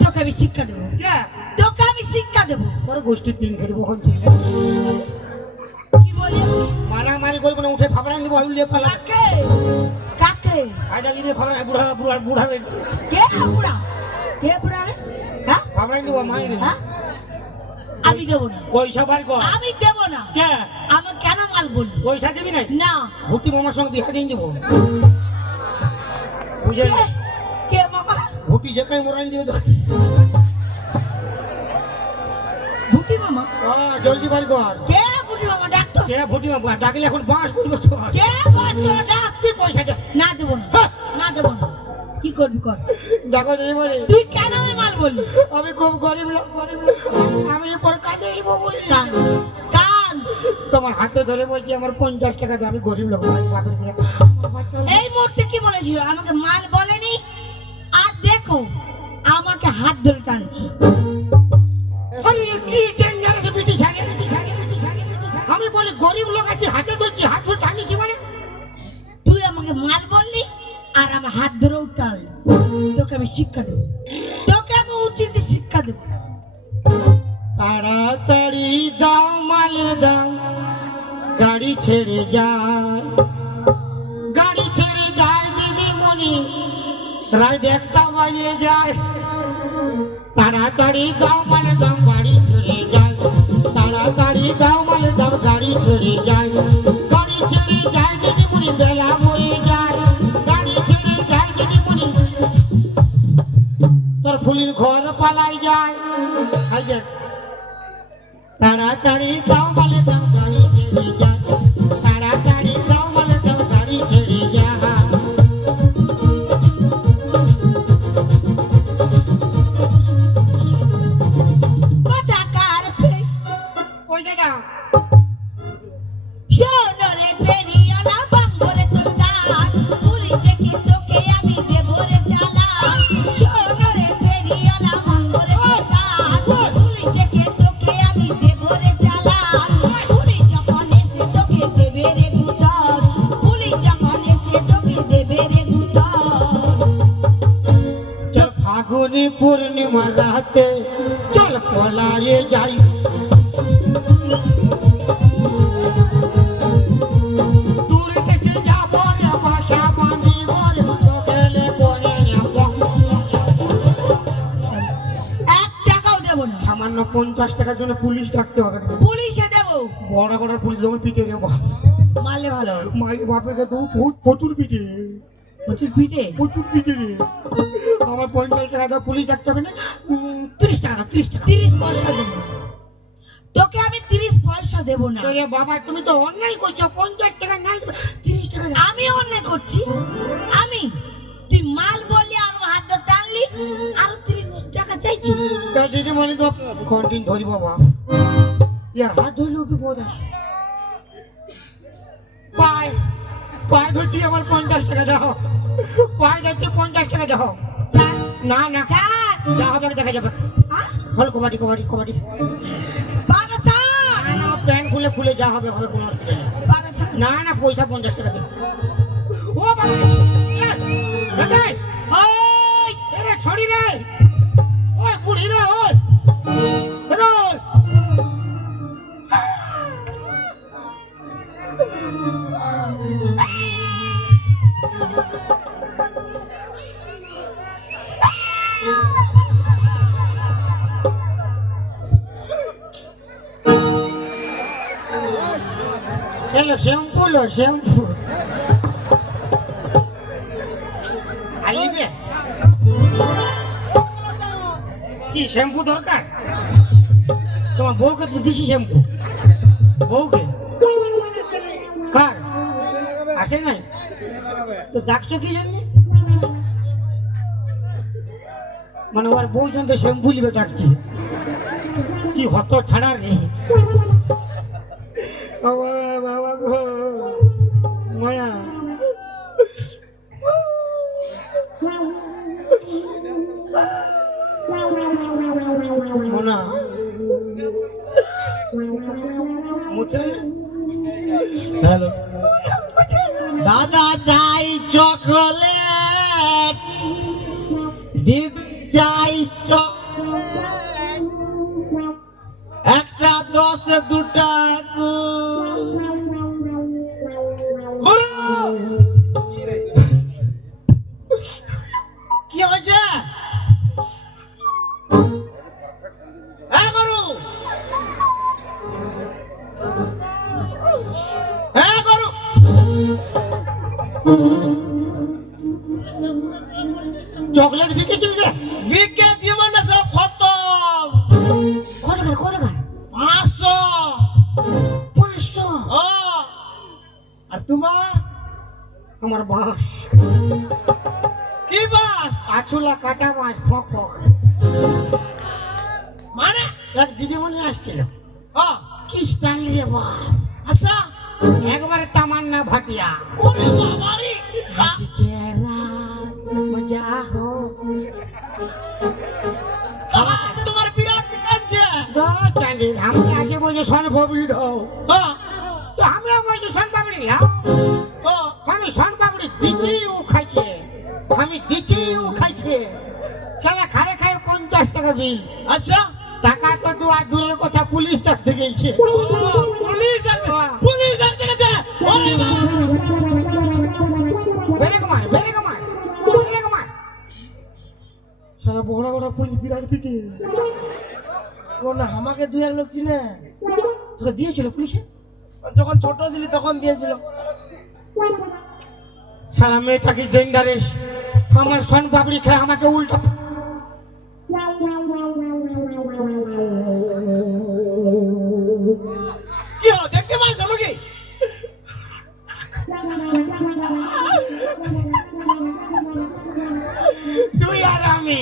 তোকে আমি শিক্ষা দেবো, তোকে আমি শিক্ষা দেবো। তোর গোষ্ঠীর দিন ফেরবো হচ্ছে কি বলি মারামারি করবো না, উঠে ফাবড়ান দিব আউলিয়ে পালা। কাকে কাকে আজা গিয়ে খবর বুড়া বুড়া বুড়া কে বুড়া, কে বুড়া রে? হ্যাঁ ফাবড়ান দিব মাইরে। হ্যাঁ আমি দেবো না, পয়সা বার কর। আমি দেবো না। কে আমার কেন মাল বললি? পয়সা দিবি না? না। ভুটি মামার সঙ্গে বিহা দিয়ে দিব বুঝে। কে মামা? ভুটি যে কাই মোরাই দিবে তো। ভুটি মামা? জলদি বার কর। কে ভুটি মামা? ডাক তো। কে ভুটি মামা? ডাকলে এখন বাঁশ করবো তো। কে বাস করে ডাক? তুই পয়সা দে। না দেবো না, না দেবো না। কি করবি কর। দেখো যদি বলে তুই কেন আমি মাল বললি? আমি খুব গরিব লোক, গরিব লোক। আমি এরপর কাঁদে নিব বলি। কান কান তোমার হাতে ধরে বলছি আমার 50 টাকা দে, আমি গরিব লোক ভাই বাপের করে। এই মুহূর্তে কি বলেছিল? আমাকে মাল বলেনি। আর দেখো আমাকে হাত ধরে টানছি। আরে কি ডেঞ্জারাস বিটি ছাড়ে। আমি বলি গরিব লোক আছে, হাতে ধরছি, হাত ধরে টানিছি মানে। তুই আমাকে মাল বললি আর আমার হাত ধরেও টানলি। তোকে আমি শিক্ষা দেবো, তোকে আমি উচিত শিক্ষা দেবো। তাড়াতাড়ি দাও মালের দাম, গাড়ি ছেড়ে যায়, গাড়ি ছেড়ে যায় দিদিমণি, রাত 1টা বাজে যায়। তাড়াতাড়ি দাও মালের দাম, গাড়ি ছেড়ে যায়, তাড়াতাড়ি দাও মালের দাম, গাড়ি ছেড়ে যায়, গাড়ি ছেড়ে যায় দিদিমণি, বেলা হয়ে যায়, গাড়ি ছেড়ে যায় দিদিমণি, তোর ফুলির ঘর পালাই যায়। তাড়াতাড়ি দাও মালের দাম, গাড়ি ছেড়ে যায়, তাড়াতাড়ি দাও মালের দাম, গাড়ি ছেড়ে যায়। কোথাকার ফেক পয়সা দাও। সোনরে ফেরিওয়ালা বাঙ্গরে তোর দান, পুলিশ দেখে তোকে আমি দেবো রে চালান। সোনরে ফেরিওয়ালা বাঙ্গরে তোর দান, পুলিশ দেখে তোকে আমি দেবো রে চালান। পুলিশ যখন এসে তোকে দেবে রে গুতর, পুলিশ যখন এসে তোকে দেবে রে গুতর। চল ফাগুনি পূর্ণিমা রাতে চল পলায়ে যাই, দূর দেশে যাব রে বাসা বাঁধিব রে, তোকেলে বলে যাব। 1 টাকাও দেবো না। সামান্য 50 টাকার জন্য পুলিশ ডাকতে হবে? পুলিশে দেবো। বড় বড় পুলিশ যেমন পিটে নেব, মারলে ভালো। মায়ের বাপের কাছে প্রচুর পিটে, প্রচুর পিঠে। প্রচুর পিটে রে। আমার 50 টাকা দাও, পুলিশ ডাকতে হবে না। 30 টাকা দাও, 30 টাকা। 30 পয়সা দেবো। তোকে আমি 30 পয়সা দেবো না। আরে বাবা তুমি তো অন্যায় করছো, 50 টাকা নাই, 30 টাকা দাও। আমি অন্যায় করছি? আমি? তুই মাল বললি আর আমার হাত ধরে টানলি, আরো 30 টাকা চাইছিস? তা দিদিমণি তো কন্টিন ধরি বাবা, ইয়ার হাত ধরলেও কি বোধ আছে? পায় পায় ধরছি, আমার 50 টাকা দাও, পায় যাচ্ছে 50 টাকা দাও। ছাড়, না না ছাড়। যা হবে দেখা যাবে। আহ, হল কবাডি কবাডি কবাডি। বাবা ছাড়, না না প্যান্ট খুলে খুলে যা হবে হবে, কোনো অসুবিধা নেই। বাবা ছাড়। না না পয়সা 50 টাকা দিন। ও বাবা এই ওই, এরে ছড়ি রে, ওই বুড়ি রে, ওই এরে ওই। এলো শ্যাম্পু, লো শ্যাম্পু আইবে কি শ্যাম্পু দরকার? তোমার বউকে তো দিছি শ্যাম্পু, বউকে কার আসে নাই তো ডাকছো কি জন্য? মানে ওর বউ জন্য শ্যাম্পু লিবে ডাকছি, কি হত ছাড়া রে। বাবা বাবা গো মায়া, মোনা মুছে। হ্যালো দাদা চাই চকলেট, দিদি চাই চকলেট, একটা 10 দুটা কি হয়েছে? হ্যাঁ গরু, হ্যাঁ গরু, চকলেট বিকেছিস রে? বিকেছি মানে সব খতম। কত টাকা? 500। 500? ও, আর তোমার? আমার বাস কি বাস? আছুলা কাটা মাছ ফক ফক। মানে এক দিদিমণি আসছিল, হ্যাঁ, কি স্টাইল রে বাপ, আচ্ছা। একবারে তামান্না ভাটিয়া। ওরে বাবারে, মজা হো তোমার বিরাট আছে। চাঁদির আমি আছে বলছে সন পাপড়ি দাও, হ্যাঁ, তো আমরা বলছি সন পাপড়ি লাও। হ্যাঁ, আমি সন পাপড়ি দিচ্ছি, ও খাইছে, আমি দিচ্ছি, ও খাইছে। সারা খায় খায় 50 টাকা বিল। আচ্ছা। টাকা তো দূরের কথা, পুলিশ ডাকতে গেছে। পুলিশ আসছে, পুলিশ আসছে গেছে। ওরে বাবা, বেরেক মার, বেরেক মার, বেরেক মার। সারা বড় বড় পুলিশ বিরাট পিটি। না আমাকে দুই এক লোক চিনে, তোকে দিয়েছিল পুলিশে? যখন ছোট ছিলি তখন দিয়েছিল। সারা মেয়েটাকে জেন্ডারেস, আমার সন পাপড়ি খেয়ে আমাকে উল্টা। কি হলো দেখতে পাচ্ছ আমাকে? তুই আর আমি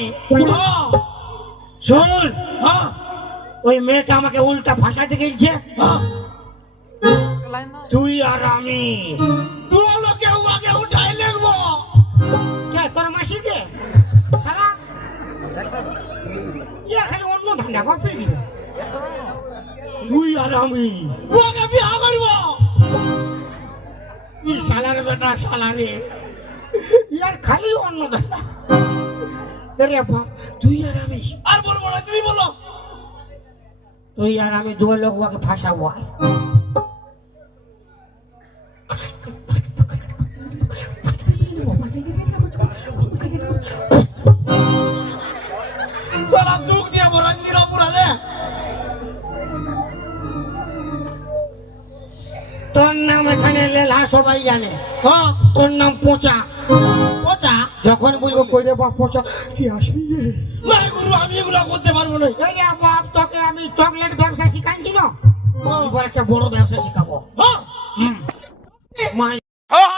হ্যাঁ, শোন, হ্যাঁ, ওই মেয়েটা আমাকে উল্টা ভাষাতে গেছে। হ্যাঁ। তুই আর আমি, দু লোকে আগে উঠাই লিখবো। কে তোর মাসিকে? সারা ইয়া খালি অন্য ধান্দা বাপে দিবে। তুই আর আমি ওকে বিয়া করবো। ই শালার বেটা শালারে, ইয়ার খালি অন্য ধান্দা। রে বাপ, তুই আর আমি, আর বলবো না, তুমি বলো। তুই আর আমি দু লোক ওকে ফাঁসাবো। সালা দুঃখ দিয়ে বরঙ্গির অপুরা রে। তোর নাম এখানে লেলা সবাই জানে, হ্যাঁ, তোর নাম পোঁচা। পচা। যখন বলবো কই রে বাপ পোঁচা, তুই আসবি রে। না গুরু, আমি এগুলো করতে পারবো না। এই রে বাপ, তোকে আমি চকলেট ব্যবসা শিখাইছি না, এবার একটা বড় ব্যবসা শিখাবো। হ্যাঁ, মাই